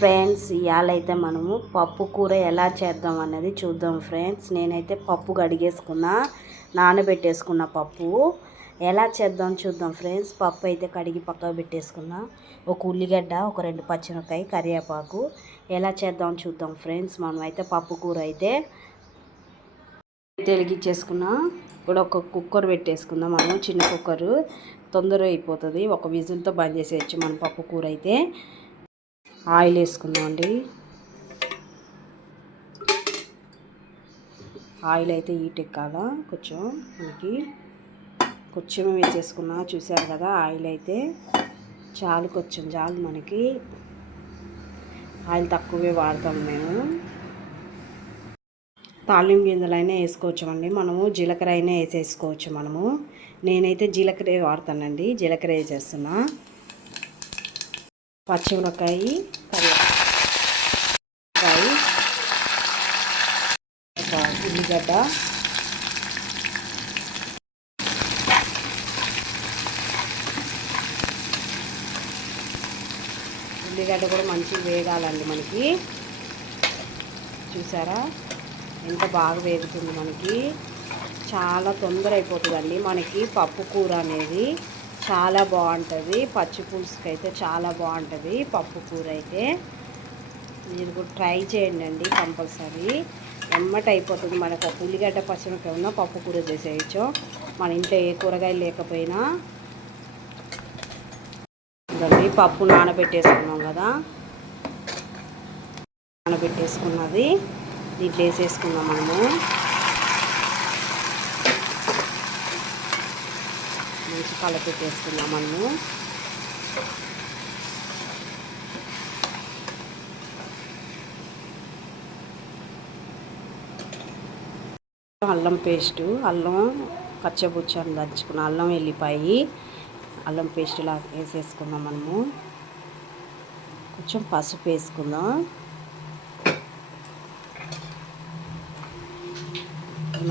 Friends, ఇవాళైతే మనము పప్పు కూర ఎలా చేద్దాం అన్నది చూద్దాం ఫ్రెండ్స్. నేనైతే పప్పు కడిగేసుకున్నా, నానబెట్టేసుకున్న పప్పు ఎలా చేద్దాం చూద్దాం ఫ్రెండ్స్. పప్పు అయితే కడిగి పక్కకు పెట్టేసుకున్నా. ఒక ఉల్లిగడ్డ, ఒక 2 పచ్చిమిరపకాయ, కరివేపాకు ఎలా చేద్దాం చూద్దాం ఫ్రెండ్స్. మనం అయితే పప్పు కూర అయితే వెలిగించేసుకున్నా. ఇప్పుడు ఒక కుక్కర్ పెట్టేసుకుందాం. మనం చిన్న కుక్కరు తొందరగా అయిపోతుంది, ఒక విజిల్తో బంద్ చేసేయచ్చు మన పప్పు కూర అయితే. ఆయిల్ వేసుకుందాం అండి. ఆయిల్ అయితే హీట్ ఎక్కాల కొంచెం, మనకి కొంచెం వేసేసుకున్నా. చూసారు కదా, ఆయిల్ అయితే కొంచెం చాలు మనకి. ఆయిల్ తక్కువే వాడతాం మేము. తాలింపు గింజలైనా వేసుకోవచ్చు అండి, మనము జీలకర్ర అయినా వేసేసుకోవచ్చు మనము. నేనైతే జీలకర్ర వాడతానండి, జీలకర్ర వేసేస్తున్నా. పచ్చిమిరపకాయ, కరివేపాకు, ఉల్లిగడ్డ, ఉల్లిగడ్డ కూడా మంచిగా వేగాలండి మనకి. చూసారా ఎంత బాగా వేగుతుంది మనకి. చాలా తొందర అయిపోతుందండి మనకి పప్పు కూర అనేది. చాలా బాగుంటుంది, పచ్చి పులుసుకి అయితే చాలా బాగుంటుంది పప్పు కూర అయితే. మీరు కూడా ట్రై చేయండి అండి కంపల్సరీ. ఎమ్మట అయిపోతుంది మనకు. ఒక ఉల్లిగడ్డ, పచ్చిమిరపకాయ ఉన్న పప్పు కూర చేసేయచ్చు. మన ఇంట్లో ఏ కూరగాయలు లేకపోయినా. ఇదండి పప్పు నానబెట్టేసుకున్నాం కదా, నానబెట్టేసుకున్నది దీంట్లో వేసేసుకున్నాం మనము. మంచి కలపెట్టేసుకున్నాం మనము. అల్లం పేస్టు, అల్లం పచ్చబుచ్చని దంచుకున్న అల్లం, వెల్లిపాయి, అల్లం పేస్టులా వేసేసుకుందాం మనము. కొంచెం పసుపు వేసుకుందాం.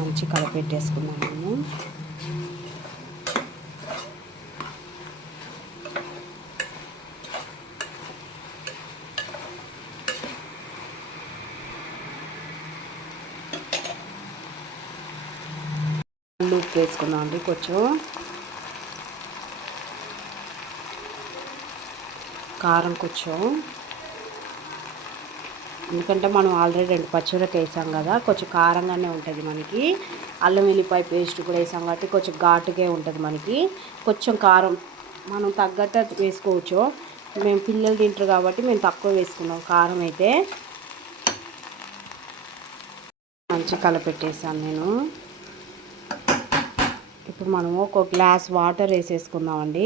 మంచి కలపెట్టేసుకుందాం మనము. ఉప్పు వేసుకుందాం అండి కొంచెం. కారం కొంచెం, ఎందుకంటే మనం ఆల్రెడీ 2 పచ్చిమిరపకాయ వేసాం కదా, కొంచెం కారంగానే ఉంటుంది మనకి. అల్లం వెల్లిపాయ పేస్ట్ కూడా వేసాం కాబట్టి కొంచెం ఘాటుగా ఉంటుంది మనకి. కొంచెం కారం మనం తగ్గట్టు వేసుకోవచ్చు. మేము పిల్లలు తింటారు కాబట్టి మేము తక్కువ వేసుకున్నాం కారం అయితే. మంచి కలపెట్టేసాను నేను. ఇప్పుడు మనము ఒక గ్లాస్ వాటర్ వేసేసుకుందామండి.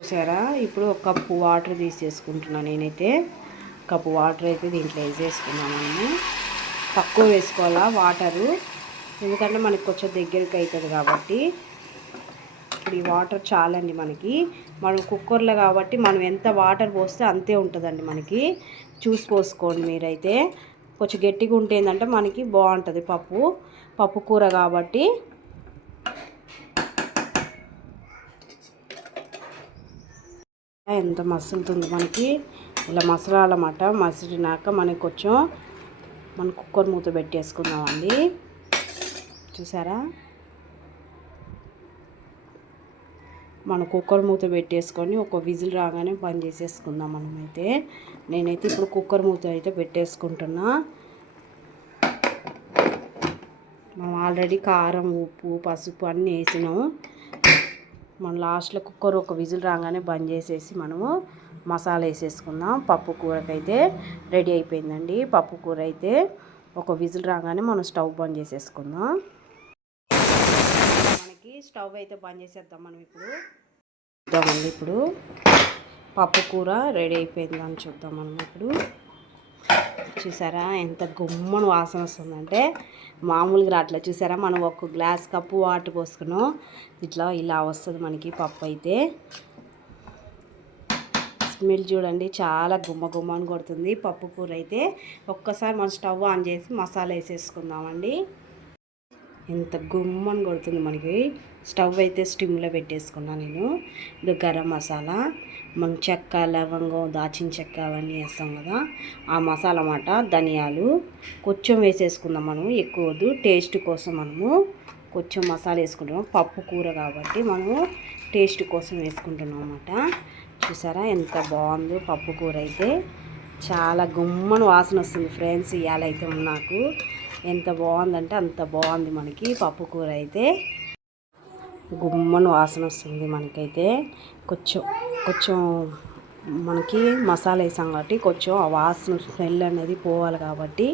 చూసారా, ఇప్పుడు ఒక కప్పు వాటర్ తీసేసుకుంటున్నాను నేనైతే. కప్పు వాటర్ అయితే దీంట్లో వేసేసుకున్నాను మనము. తక్కువ వేసుకోవాలా వాటరు, ఎందుకంటే మనకి కొంచెం దగ్గరికి అవుతుంది కాబట్టి. ఇప్పుడు ఈ వాటర్ చాలండి మనకి. మనం కుక్కర్లో కాబట్టి మనం ఎంత వాటర్ పోస్తే అంతే ఉంటుందండి మనకి. చూసి పోసుకోండి మీరైతే. కొంచెం గట్టిగా ఉంటే ఏంటంటే మనకి బాగుంటుంది పప్పు కూర కాబట్టి. ఎంత మసులుతుంది మనకి. ఇలా మసలాలన్నమాట. మసిలినాక మనకి కొంచెం మన కుక్కర్ మూత పెట్టేసుకుందామండి. చూసారా, మన కుక్కర్ మూత పెట్టేసుకొని ఒక విజిల్ రాగానే బంద్ చేసేసుకుందాం మనమైతే. నేనైతే ఇప్పుడు కుక్కర్ మూత అయితే పెట్టేసుకుంటున్నా. మనం ఆల్రెడీ కారం, ఉప్పు, పసుపు అన్నీ వేసినాము. మనం లాస్ట్లో కుక్కర్ ఒక విజిల్ రాగానే బంద్ చేసేసి మనము మసాలా వేసేసుకుందాం. పప్పు కూరకైతే రెడీ అయిపోయిందండి. పప్పు కూర అయితే ఒక విజిల్ రాగానే మనం స్టవ్ బంద్ చేసేసుకుందాం. మనకి స్టవ్ అయితే బంద్ చేసేద్దాం మనం. ఇప్పుడు చూద్దామండి, ఇప్పుడు పప్పు కూర రెడీ అయిపోయిందని చూద్దాం మనం ఇప్పుడు. చూసారా ఎంత గుమ్మని వాసన వస్తుందంటే మామూలుగా రాట్లా. చూసారా, మనం ఒక గ్లాస్ కప్పు వాటర్ పోసుకున్నాం, ఇలా వస్తుంది మనకి పప్పు అయితే. స్మెల్ చూడండి, చాలా గుమ్మని కొడుతుంది పప్పు కూర అయితే. ఒక్కసారి మనం స్టవ్ ఆన్ చేసి మసాలా వేసేసుకుందామండి. ఎంత గుమ్మని కొడుతుంది మనకి. స్టవ్ అయితే స్టిమ్లో పెట్టేసుకున్నాను నేను. ఇది గరం మసాలా మనం చెక్క, లవంగం, దాచిన చెక్క అవన్నీ వేస్తాం కదా, ఆ మసాలా అన్నమాట. ధనియాలు కొంచెం వేసేసుకుందాం, మనం ఎక్కువ వద్దు. టేస్ట్ కోసం మనము కొంచెం మసాలా వేసుకుంటాం, పప్పు కూర కాబట్టి మనము టేస్ట్ కోసం వేసుకుంటున్నాం అన్నమాట. చూసారా ఎంత బాగుందో పప్పు కూర అయితే. చాలా గుమ్మన వాసన వస్తుంది ఫ్రెండ్స్. ఇవాళ అయితే నాకు ఎంత బాగుందంటే అంత బాగుంది మనకి పప్పు కూర అయితే. గుమ్మన వాసన వస్తుంది మనకైతే. కొంచెం కొంచెం మనకి మసాలా వేసాం కాబట్టి కొంచెం ఆ వాసన స్మెల్ అనేది పోవాలి కాబట్టి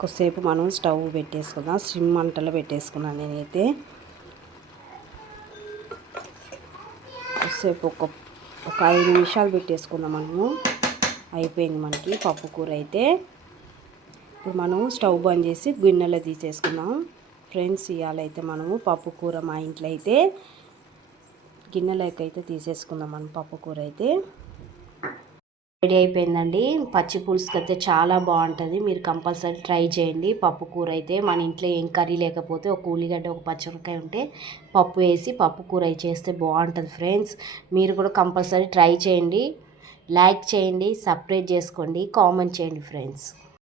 కొద్దిసేపు మనం స్టవ్ పెట్టేసుకుందాం. సిమ్ మంటలో పెట్టేసుకున్నాను నేనైతే. కొద్దిసేపు ఒక 5 నిమిషాలు పెట్టేసుకుందాం మనము. అయిపోయింది మనకి పప్పు కూర అయితే. ఇప్పుడు మనం స్టవ్ బంద్ చేసి గిన్నెలో తీసేసుకుందాం ఫ్రెండ్స్. ఇవాళ అయితే మనము పప్పు కూర మా ఇంట్లో అయితే గిన్నెలోకి అయితే తీసేసుకుందాం మనం పప్పు కూర అయితే. రెడీ అయిపోయిందండి. పచ్చి పులుసుకి అయితే చాలా బాగుంటుంది, మీరు కంపల్సరీ ట్రై చేయండి. పప్పు కూర అయితే మన ఇంట్లో ఏం కర్రీ లేకపోతే ఒక ఉల్లిగడ్డ, ఒక పచ్చిమిరపకాయ ఉంటే పప్పు వేసి పప్పు కూర చేస్తే బాగుంటుంది ఫ్రెండ్స్. మీరు కూడా కంపల్సరీ ట్రై చేయండి. లైక్ చేయండి, సబ్స్క్రైబ్ చేసుకోండి, కామెంట్ చేయండి ఫ్రెండ్స్.